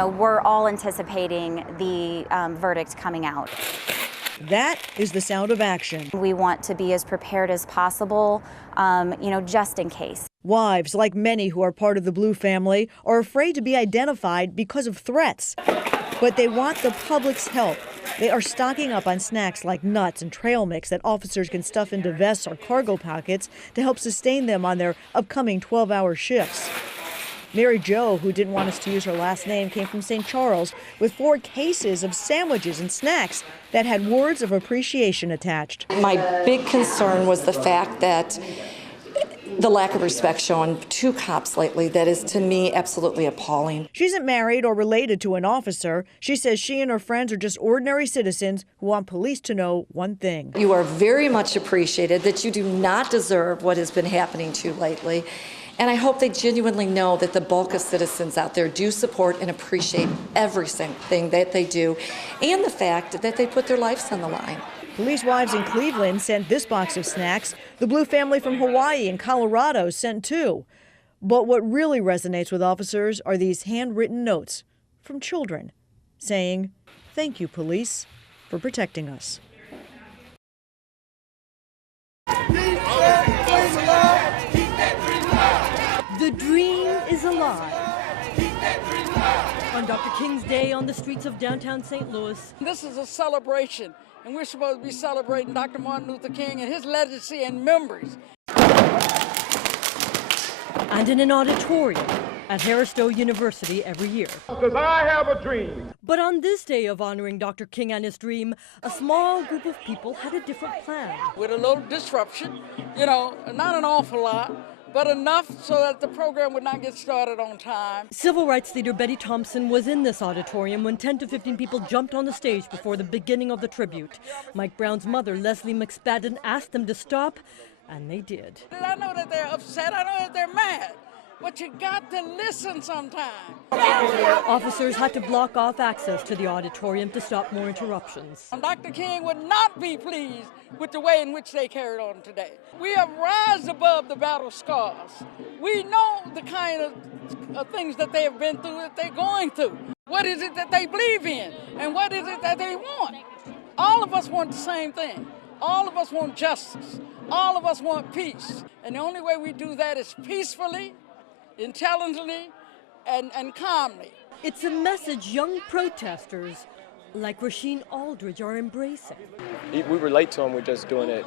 We're all anticipating the verdict coming out. That is the sound of action. We want to be as prepared as possible, just in case. Wives, like many who are part of the Blue family, are afraid to be identified because of threats. But they want the public's help. They are stocking up on snacks like nuts and trail mix that officers can stuff into vests or cargo pockets to help sustain them on their upcoming 12-hour shifts. Mary Jo, who didn't want us to use her last name, came from St. Charles with 4 cases of sandwiches and snacks that had words of appreciation attached. My big concern was the fact that the lack of respect shown to cops lately, that is to me absolutely appalling. She isn't married or related to an officer. She says she and her friends are just ordinary citizens who want police to know one thing. You are very much appreciated, that you do not deserve what has been happening to you lately. And I hope they genuinely know that the bulk of citizens out there do support and appreciate everything that they do, and the fact that they put their lives on the line. Police wives in Cleveland sent this box of snacks. The Blue family from Hawaii and Colorado sent 2. But what really resonates with officers are these handwritten notes from children saying, "Thank you, police, for protecting us." The dream is alive. On Dr. King's Day on the streets of downtown St. Louis. This is a celebration, and we're supposed to be celebrating Dr. Martin Luther King and his legacy and memories. And in an auditorium at Harris-Stowe University every year. Because I have a dream. But on this day of honoring Dr. King and his dream, a small group of people had a different plan. With a little disruption, not an awful lot, but enough so that the program would not get started on time. Civil rights leader Betty Thompson was in this auditorium when 10 to 15 people jumped on the stage before the beginning of the tribute. Mike Brown's mother, Leslie McSpadden, asked them to stop, and they did. I know that they're upset, I know that they're mad, but you got to listen sometime. Officers had to block off access to the auditorium to stop more interruptions. Dr. King would not be pleased with the way in which they carried on today. We have risen above the battle scars. We know the kind of things that they have been through, that they're going through. What is it that they believe in, and what is it that they want? All of us want the same thing. All of us want justice. All of us want peace. And the only way we do that is peacefully, intelligently, and calmly. It's a message young protesters like Rasheen Aldridge are embracing. We relate to them, we're just doing it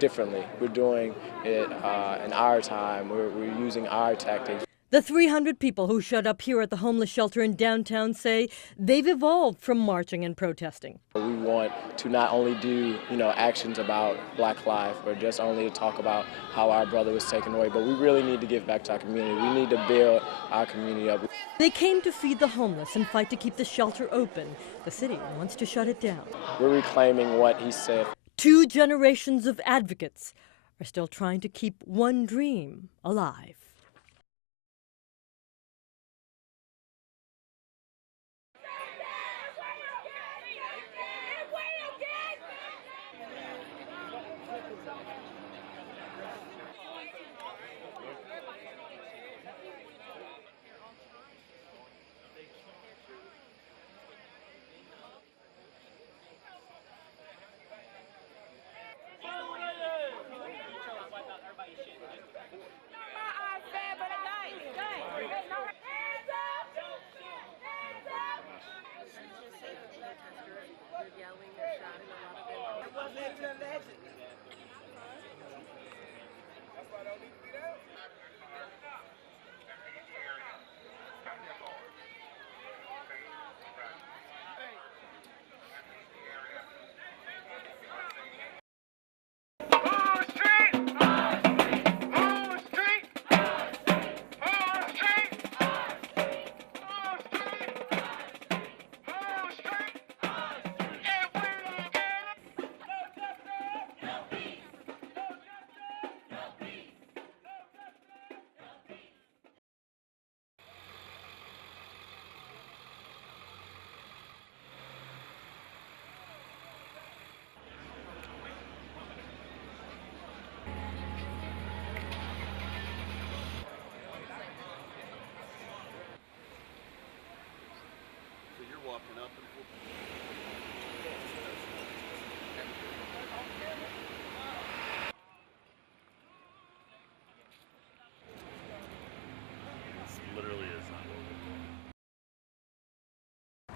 differently. We're doing it in our time, we're using our tactics. The 300 people who showed up here at the homeless shelter in downtown say they've evolved from marching and protesting. We want to not only do, actions about Black life or just only to talk about how our brother was taken away, but we really need to give back to our community. We need to build our community up. They came to feed the homeless and fight to keep the shelter open. The city wants to shut it down. We're reclaiming what he said. 2 generations of advocates are still trying to keep one dream alive.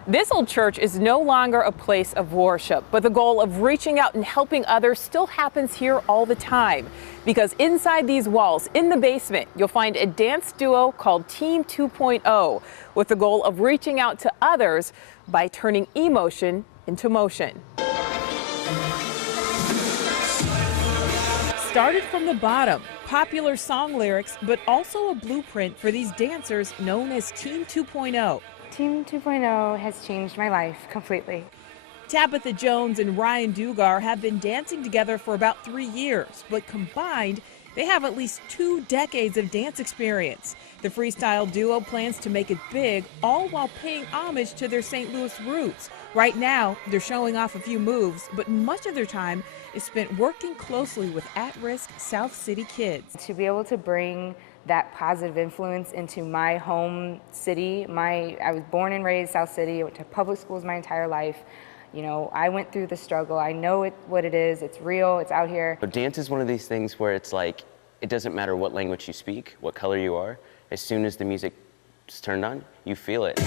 This old church is no longer a place of worship, but the goal of reaching out and helping others still happens here all the time. Because inside these walls, in the basement, you'll find a dance duo called Team 2.0, with the goal of reaching out to others by turning emotion into motion. Started from the bottom, popular song lyrics, but also a blueprint for these dancers known as Team 2.0. Team 2.0 has changed my life completely. Tabitha Jones and Ryan Dugar have been dancing together for about 3 years, but combined, they have at least 2 decades of dance experience. The freestyle duo plans to make it big, all while paying homage to their St. Louis roots. Right now, they're showing off a few moves, but much of their time is spent working closely with at-risk South City kids. To be able to bring that positive influence into my home city. I was born and raised South City. I went to public schools my entire life. You know, I went through the struggle. I know what it is. It's real. It's out here. But dance is one of these things where it's like, it doesn't matter what language you speak, what color you are. As soon as the music is turned on, you feel it.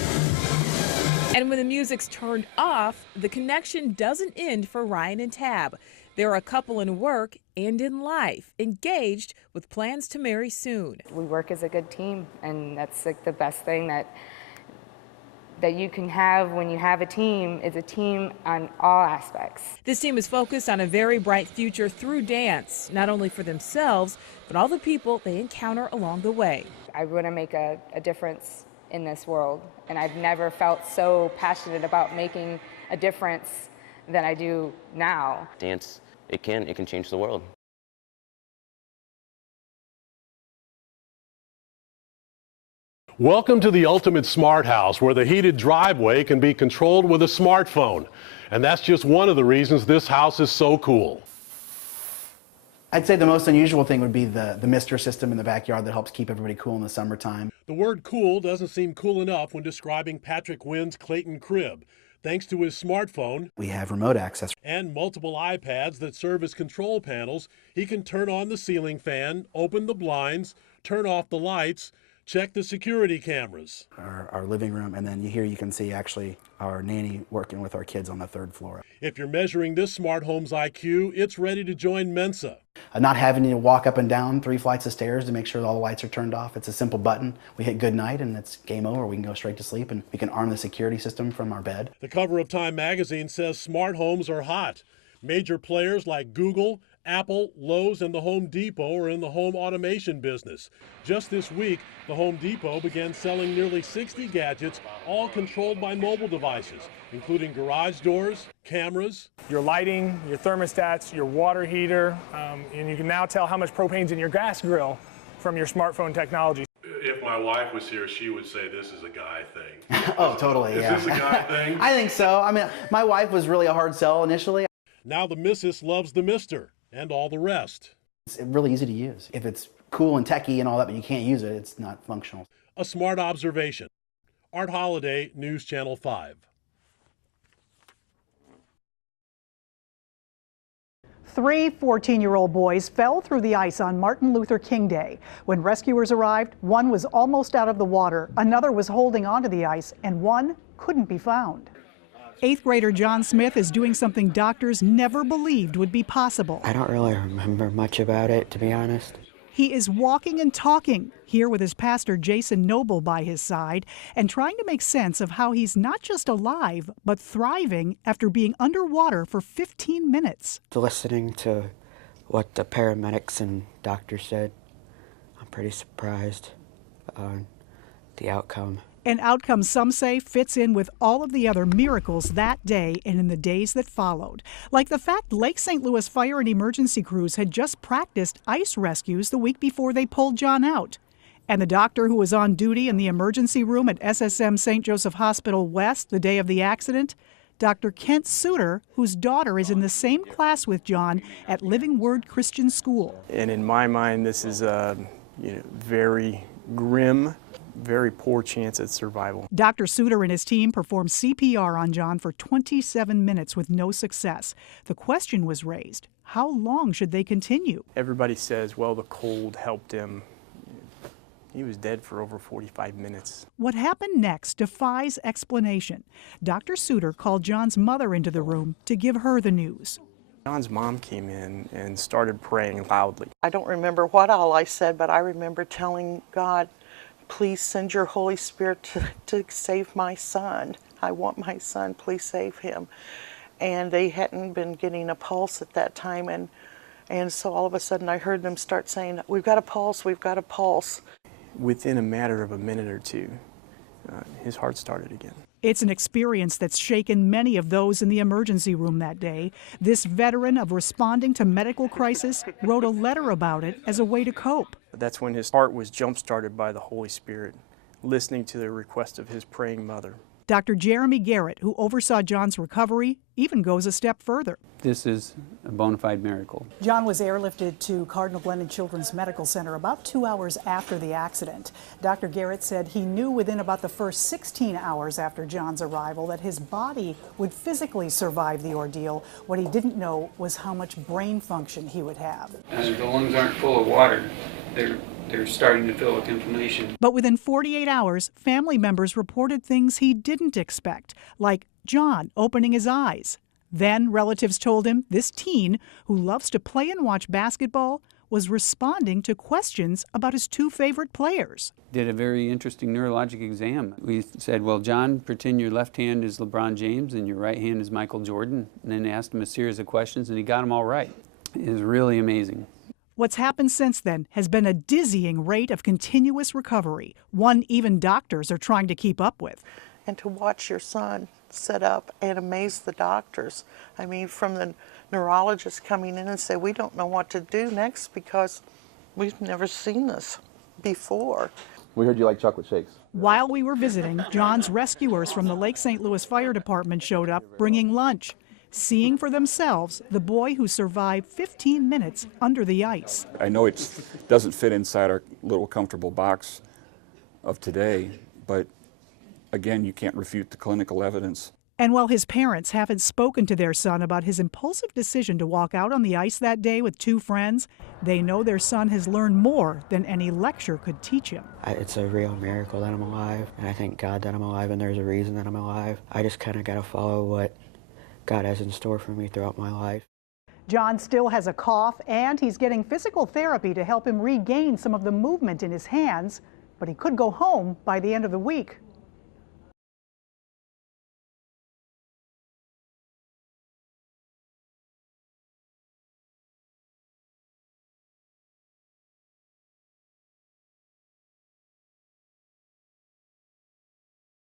And when the music's turned off, the connection doesn't end for Ryan and Tab. They're a couple in work and in life, engaged with plans to marry soon. We work as a good team, and that's like the best thing that you can have when you have a team, is a team on all aspects. This team is focused on a very bright future through dance, not only for themselves, but all the people they encounter along the way. I want to make a difference in this world, and I've never felt so passionate about making a difference than I do now. Dance, it can change the world. Welcome to the ultimate smart house, where the heated driveway can be controlled with a smartphone. And that's just one of the reasons this house is so cool. I'd say the most unusual thing would be the mister system in the backyard that helps keep everybody cool in the summertime. The word cool doesn't seem cool enough when describing Patrick Wynn's Clayton crib. Thanks to his smartphone, We have remote access. and multiple iPads that serve as control panels, he can turn on the ceiling fan, open the blinds, turn off the lights, check the security cameras. Our living room, and then here you can see actually our nanny working with our kids on the 3rd floor. If you're measuring this smart home's IQ, it's ready to join Mensa. Not having to walk up and down 3 flights of stairs to make sure that all the lights are turned off. It's a simple button. We hit good night and it's game over. We can go straight to sleep, and we can arm the security system from our bed. The cover of Time magazine says smart homes are hot. Major players like Google, Apple, Lowe's, and the Home Depot are in the home automation business. Just this week, the Home Depot began selling nearly 60 gadgets, all controlled by mobile devices, including garage doors, cameras, your lighting, your thermostats, your water heater, and you can now tell how much propane's in your gas grill from your smartphone technology. If my wife was here, she would say this is a guy thing. Oh, totally, Is yeah. this a guy thing? I think so. I mean, my wife was really a hard sell initially. Now the missus loves the mister and all the rest. It's really easy to use. If it's cool and techy and all that, but you can't use it, it's not functional. A smart observation. Art Holiday, News Channel 5. 3 14-year-old boys fell through the ice on Martin Luther King Day. When rescuers arrived, one was almost out of the water, another was holding onto the ice, and one couldn't be found. 8th grader John Smith is doing something doctors never believed would be possible. I don't really remember much about it, to be honest. He is walking and talking, here with his pastor Jason Noble by his side, and trying to make sense of how he's not just alive, but thriving after being underwater for 15 minutes. Listening to what the paramedics and doctors said, I'm pretty surprised on the outcome. An outcome some say fits in with all of the other miracles that day and in the days that followed. Like the fact Lake St. Louis fire and emergency crews had just practiced ice rescues the week before they pulled John out. And the doctor who was on duty in the emergency room at SSM St. Joseph Hospital West the day of the accident, Dr. Kent Suter, whose daughter is in the same class with John at Living Word Christian School. And in my mind, this is a very grim, very poor chance at survival. Dr. Suter and his team performed CPR on John for 27 minutes with no success. The question was raised, how long should they continue? Everybody says, well, the cold helped him, He was dead for over 45 minutes. What happened next defies explanation. Dr. Suter called John's mother into the room to give her the news. John's mom came in and started praying loudly. I don't remember what all I said, but I remember telling God, please send your Holy Spirit to save my son. I want my son, please save him. And they hadn't been getting a pulse at that time, and so all of a sudden I heard them start saying, we've got a pulse, we've got a pulse. Within a matter of a minute or two, his heart started again. It's an experience that's shaken many of those in the emergency room that day. This veteran of responding to medical crisis wrote a letter about it as a way to cope. That's when his heart was jump-started by the Holy Spirit, listening to the request of his praying mother. Dr. Jeremy Garrett, who oversaw John's recovery, even goes a step further. This is a bona fide miracle. John was airlifted to Cardinal Glennon Children's Medical Center about 2 hours after the accident. Dr. Garrett said he knew within about the first 16 hours after John's arrival that his body would physically survive the ordeal. What he didn't know was how much brain function he would have. The lungs aren't full of water. They're starting to fill with inflammation. But within 48 hours, family members reported things he didn't expect, like John opening his eyes. Then relatives told him this teen, who loves to play and watch basketball, was responding to questions about his two favorite players. Did a very interesting neurologic exam. We said, well, John, pretend your left hand is LeBron James and your right hand is Michael Jordan, and then asked him a series of questions, and he got them all right. It was really amazing. What's happened since then has been a dizzying rate of continuous recovery, one even doctors are trying to keep up with. And to watch your son sit up and amaze the doctors. I mean, from the neurologist coming in and say, we don't know what to do next because we've never seen this before. We heard you like chocolate shakes. While we were visiting, John's rescuers from the Lake St. Louis Fire Department showed up bringing lunch, seeing for themselves the boy who survived 15 minutes under the ice. I know it doesn't fit inside our little comfortable box of today, but again, you can't refute the clinical evidence. And while his parents haven't spoken to their son about his impulsive decision to walk out on the ice that day with two friends, they know their son has learned more than any lecture could teach him. It's a real miracle that I'm alive, and I thank God that I'm alive, and there's a reason that I'm alive. I just kind of got to follow what God has in store for me throughout my life. John still has a cough, and he's getting physical therapy to help him regain some of the movement in his hands, but he could go home by the end of the week.